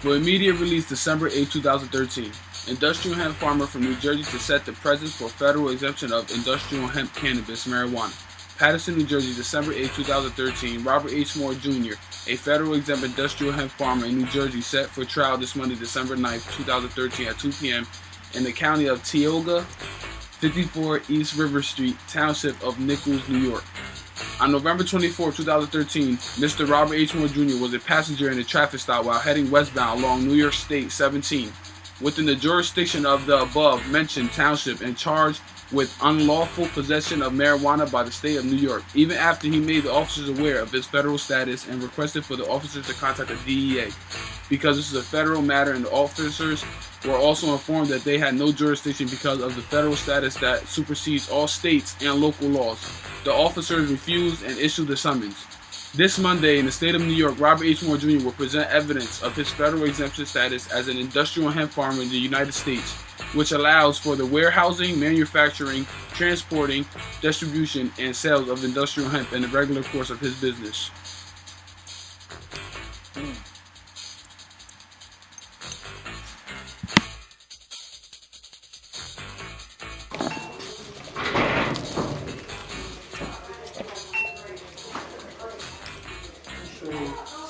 For immediate release December 8, 2013. Industrial hemp farmer from New Jersey to set the presence for federal exemption of industrial hemp cannabis marijuana. Paterson, New Jersey, December 8, 2013. Robert H. Moore, Jr., a federal exempt industrial hemp farmer in New Jersey, set for trial this Monday, December 9, 2013 at 2 p.m. in the county of Tioga, 54 East River Street, Township of Nichols, New York. On November 24, 2013, Mr. Robert H. Moore Jr. was a passenger in a traffic stop while heading westbound along New York State 17, within the jurisdiction of the above-mentioned township, and charged with unlawful possession of marijuana by the state of New York, even after he made the officers aware of his federal status and requested for the officers to contact the D.E.A. because this is a federal matter, and the officers were also informed that they had no jurisdiction because of the federal status that supersedes all states and local laws. The officers refused and issued the summons. This Monday, in the state of New York, Robert H. Moore Jr. will present evidence of his federal exemption status as an industrial hemp farmer in the United States, which allows for the warehousing, manufacturing, transporting, distribution, and sales of industrial hemp in the regular course of his business.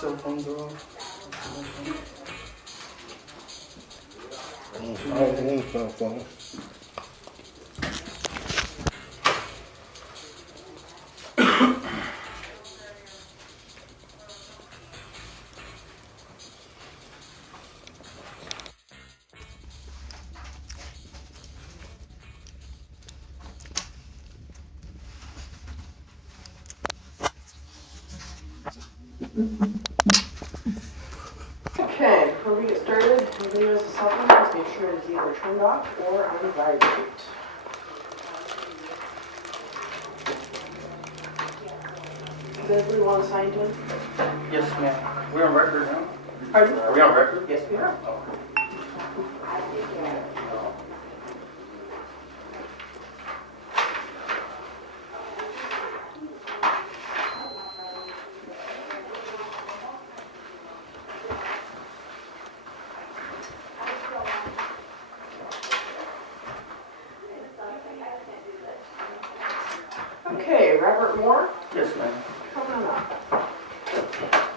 Cell phones are off. I don't want cell phone. Okay, before we get started, anybody has a cell phone, just make sure it's either turned off or on vibrate. Does everyone signed in? Yes, ma'am. We're on record now? Pardon? Are we on record? Yes, we are. Okay, Robert Moore, Yes, ma'am. come on up.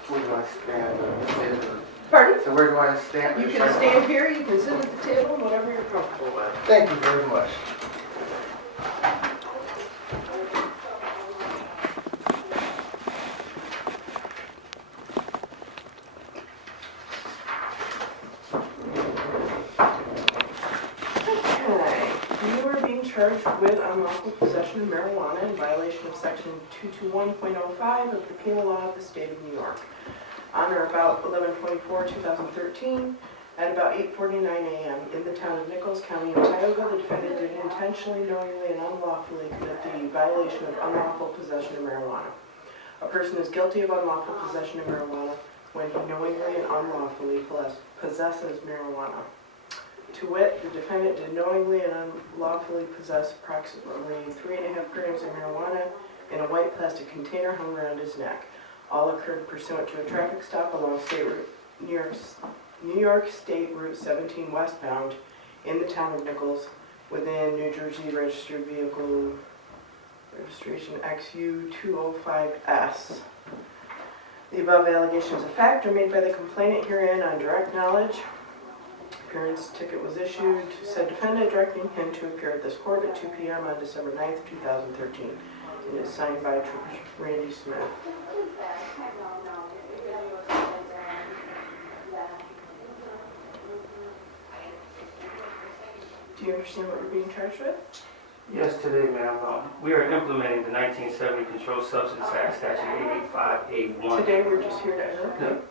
Where do I stand? Pardon? So where do I stand? You can stand here, you can sit at the table, whatever you're comfortable with. Thank you very much. Okay, you are being charged with unlawful possession of marijuana in violation of section 221.05 of the penal law of the state of New York. On or about 11/24/2013, at about 8:49 a.m. in the town of Nichols, county of Tioga, the defendant did intentionally, knowingly, and unlawfully commit the violation of unlawful possession of marijuana. A person is guilty of unlawful possession of marijuana when he knowingly and unlawfully possesses marijuana. To wit, the defendant did knowingly and unlawfully possess approximately 3.5 grams of marijuana in a white plastic container hung around his neck. All occurred pursuant to a traffic stop along New York State Route 17 westbound in the town of Nichols within New Jersey registered vehicle registration XU205S. The above allegations of fact are made by the complainant herein on direct knowledge. Appearance ticket was issued to said defendant, directing him to appear at this court at 2 p.m. on December 9th, 2013. It is signed by Trooper Randy Smith. Do you understand what you're being charged with? Yes, today, ma'am. We are implementing the 1970 Controlled Substance Act, Statute 885A1. Today we're just here to educate.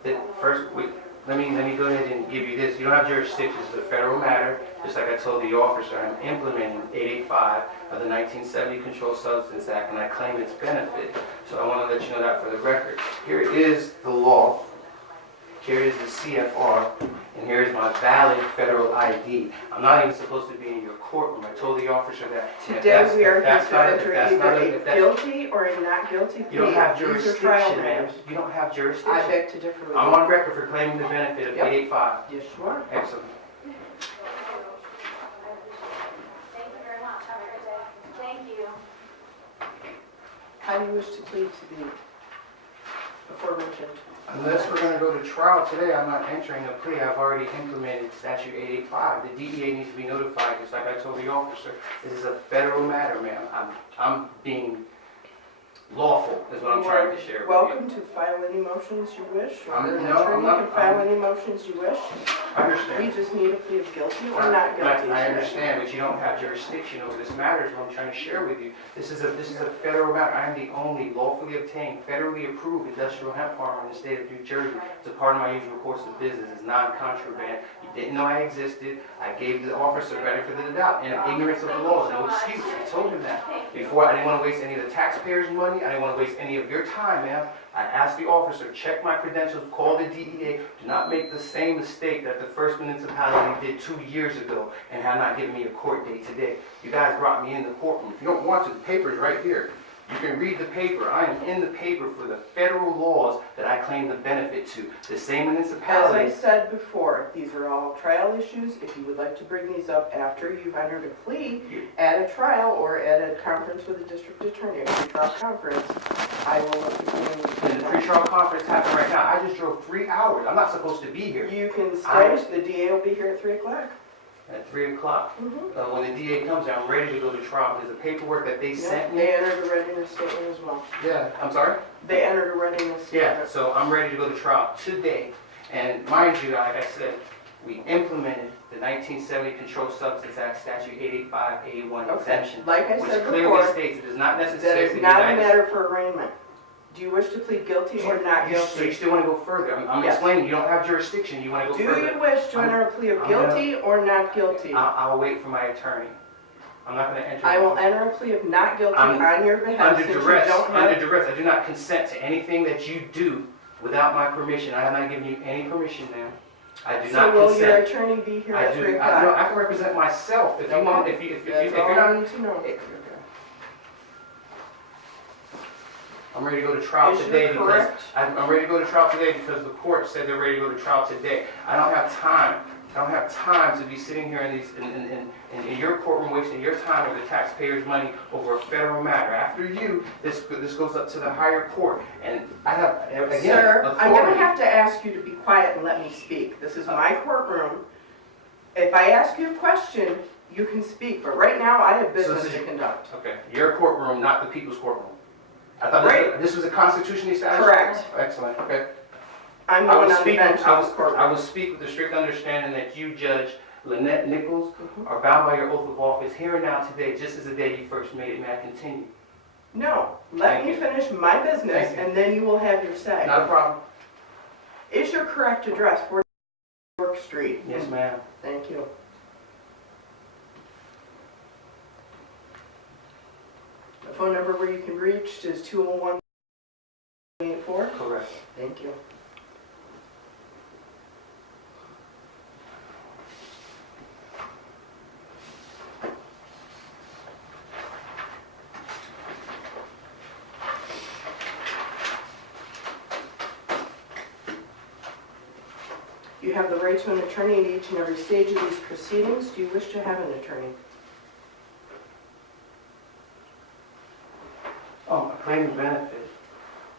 Let me go ahead and give you this. You don't have jurisdiction. It's a federal matter. Just like I told the officer, I'm implementing 885 of the 1970 Controlled Substance Act, and I claim its benefit. So I want to let you know that for the record. Here is the law. Here is the CFR. and here's my valid federal ID. I'm not even supposed to be in your courtroom. I told the officer that. Today we are here to enter either a guilty or a not guilty plea. You don't have These are jurisdiction, trial ma'am. matters. You don't have jurisdiction. I beg to differ with I'm you. on record for claiming the benefit of Yep. 885. Yes, you are. Excellent. Thank you very much. Have a great day. Thank you. How do you wish to plead to the aforementioned? Unless we're gonna go to trial today, I'm not entering a plea. I've already implemented statute 885. The DEA needs to be notified, just like I told the officer. This is a federal matter, ma'am. I'm being lawful, is what I'm trying to share with you. Welcome to file any motions you wish, or I'm- an no, I'm attorney not- can file any motions you wish. I We understand. just need a plea of guilty or not guilty. I today. understand, but you don't have jurisdiction over this matter, is what I'm trying to share with you. This is a federal matter. I am the only lawfully obtained, federally approved industrial hemp farmer in the state of New Jersey. It's a part of my usual course of business. It's non-contraband. You didn't know I existed. I gave the officer credit for the doubt. And ignorance of the law is no excuse. I told him that. Before, I didn't want to waste any of the taxpayers' money. I didn't want to waste any of your time, ma'am. I asked the officer, check my credentials, call the DEA. Do not make the same mistake that the first municipality did 2 years ago and have not given me a court date today. You guys brought me in the courtroom. If you don't want to, the paper's right here. You can read the paper. I am in the paper for the federal laws that I claim the benefit to. The same As I municipality. said before, these are all trial issues. If you would like to bring these up after you've entered a plea at a trial or at a conference with the district attorney, a pre-trial conference, I will look at And the you. pretrial conference happened right now. I just drove 3 hours. I'm not supposed to be here. You can stay, the DA will be here at 3 o'clock. At 3 o'clock. When the DA comes, I'm ready to go to trial. There's a paperwork that they sent me. They entered a readiness statement as well. Yeah, I'm sorry? They entered a readiness Yeah, statement. so I'm ready to go to trial today. And mind you, like I said, we implemented the 1970 Controlled Substance Act Statute 885A1 Okay. exemption, Like I which said clearly before, states it is not that necessary is for the not a United matter for arraignment. Do you wish to plead guilty or not So you guilty? still want to go further? I'm Yes. explaining, you don't have jurisdiction, you want to go Do further. you wish to enter a plea of I'm guilty or not guilty? I'll wait for my attorney. I'm not going to enter. I will enter a plea of not guilty I'm on your behalf Under since you duress, don't under have... duress. I do not consent to anything that you do without my permission. I have not given you any permission, ma'am. I do So not will your consent. attorney be here I at 3 do. o'clock? No, I can represent myself. If you Okay. want, if That's you're all I not. need to know. I'm ready to go to trial Is today you because correct? I'm ready to go to trial today because the court said they're ready to go to trial today. I don't have time. I don't have time to be sitting here in your courtroom wasting your time or the taxpayers' money over a federal matter. After you, this goes up to the higher court, and I have again Sir, I'm going to authority. have to ask you to be quiet and let me speak. This is my courtroom. If I ask you a question, you can speak, but right now I have business this is- to conduct. Okay, your courtroom, not the people's courtroom. I thought Right. this was a constitutionally established Correct. courtroom? Excellent. Okay. I'm I going will on the speak. bench I of this will courtroom. speak with the strict understanding that you, Judge Lynette Nichols, Mhm. are bound by your oath of office here and now today, just as the day you first made it. May I continue? No, let Thank me you. finish my business Thank you. and then you will have your say. Not a problem. Is your correct address 40 York Street? Yes, ma'am. Thank you. The phone number where you can reach is 201-84. Correct. Thank you. You have the right to an attorney at each and every stage of these proceedings. Do you wish to have an attorney? Oh, I claim the benefit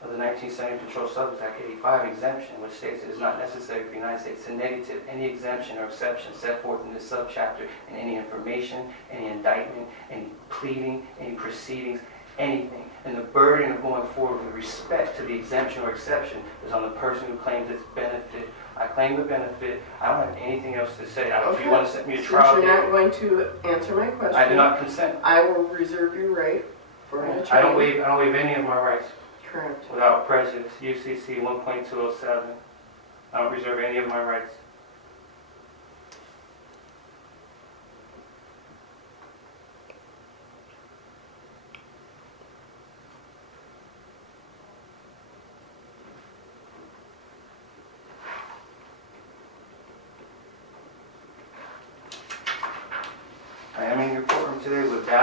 of the 1970 Controlled Substance Act 85 exemption, which states it is not necessary for the United States to negative any exemption or exception set forth in this subchapter in any information, any indictment, any pleading, any proceedings, anything. And the burden of going forward with respect to the exemption or exception is on the person who claims its benefit. I claim the benefit. I don't have anything else to say. If you want to set me a trial Since you're date, not going to answer my question, I do not consent. I will reserve your right for an attorney. I don't waive any of my rights. Correct. Without prejudice, UCC 1.207. I don't reserve any of my rights.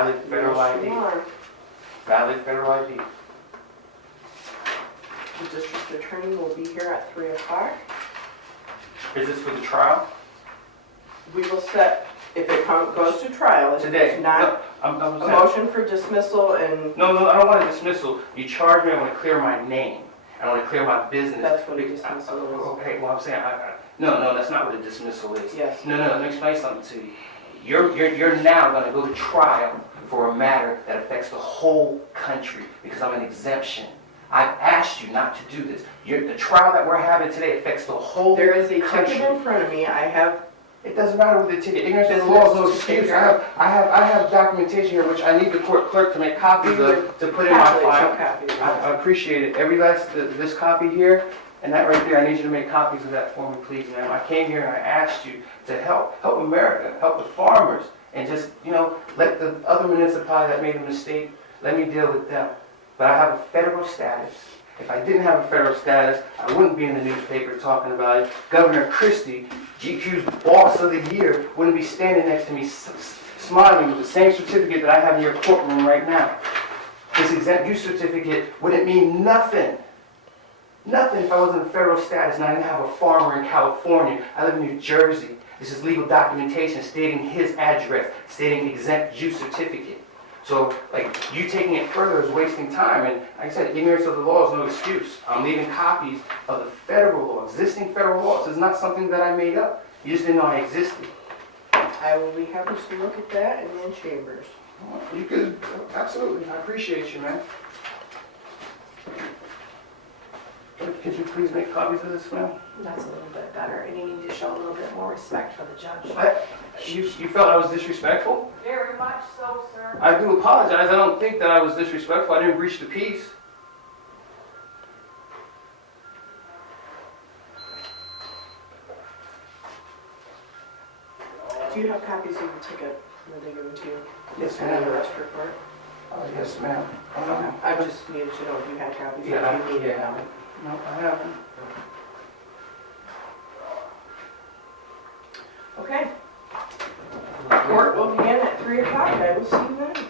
valid federal Yes, ID. you are. Valid federal ID. The district attorney will be here at 3 o'clock. Is this for the trial? We will set, if it goes to trial, if Today? it's not I'm a saying. motion for dismissal and No, I don't want a dismissal. You charge me, I want to clear my name. I want to clear my business. that's what a dismissal is. Okay, well, I'm saying, no, that's not what a dismissal is. Yes. No, let me explain something to you. You're now going to go to trial for a matter that affects the whole country because I'm an exemption. I've asked you not to do this. The trial that we're having today affects the whole There is a country. ticket in front of me. I have, It doesn't matter with the ticket. Ignorance of the law is no excuse. I have documentation here which I need the court clerk to make copies of to put in my happily file. show copies. I appreciate it. Every last, this copy here, and that right there, I need you to make copies of that for me, please, ma'am. I came here and I asked you to help America, help the farmers, and just, let the other municipality that made a mistake, let me deal with them. But I have a federal status. If I didn't have a federal status, I wouldn't be in the newspaper talking about it. Governor Christie, GQ's boss of the year, wouldn't be standing next to me smiling with the same certificate that I have in your courtroom right now. This exempt use certificate wouldn't mean nothing. Nothing if I wasn't in federal status and I didn't have a farmer in California. I live in New Jersey. This is legal documentation stating his address, stating exempt use certificate. So, you taking it further is wasting time. And like I said, ignorance of the law is no excuse. I'm leaving copies of the federal law, existing federal laws. It's not something that I made up. You just didn't know I existed. I will be happy to look at that and then chambers. You could, absolutely. I appreciate you, man. Could you please make copies of this, ma'am? That's a little bit better, and you need to show a little bit more respect for the judge. You felt I was disrespectful? Very much so, sir. I do apologize. I don't think that I was disrespectful. I didn't breach the peace. Do you have copies of the ticket when they give it to you? Yes, And the ma'am. arrest report? Oh, yes, ma'am. I just needed to know if you had copies. Yeah, If you needed yeah. them. No, I haven't. Okay. Court will begin at 3 o'clock. I will see you then.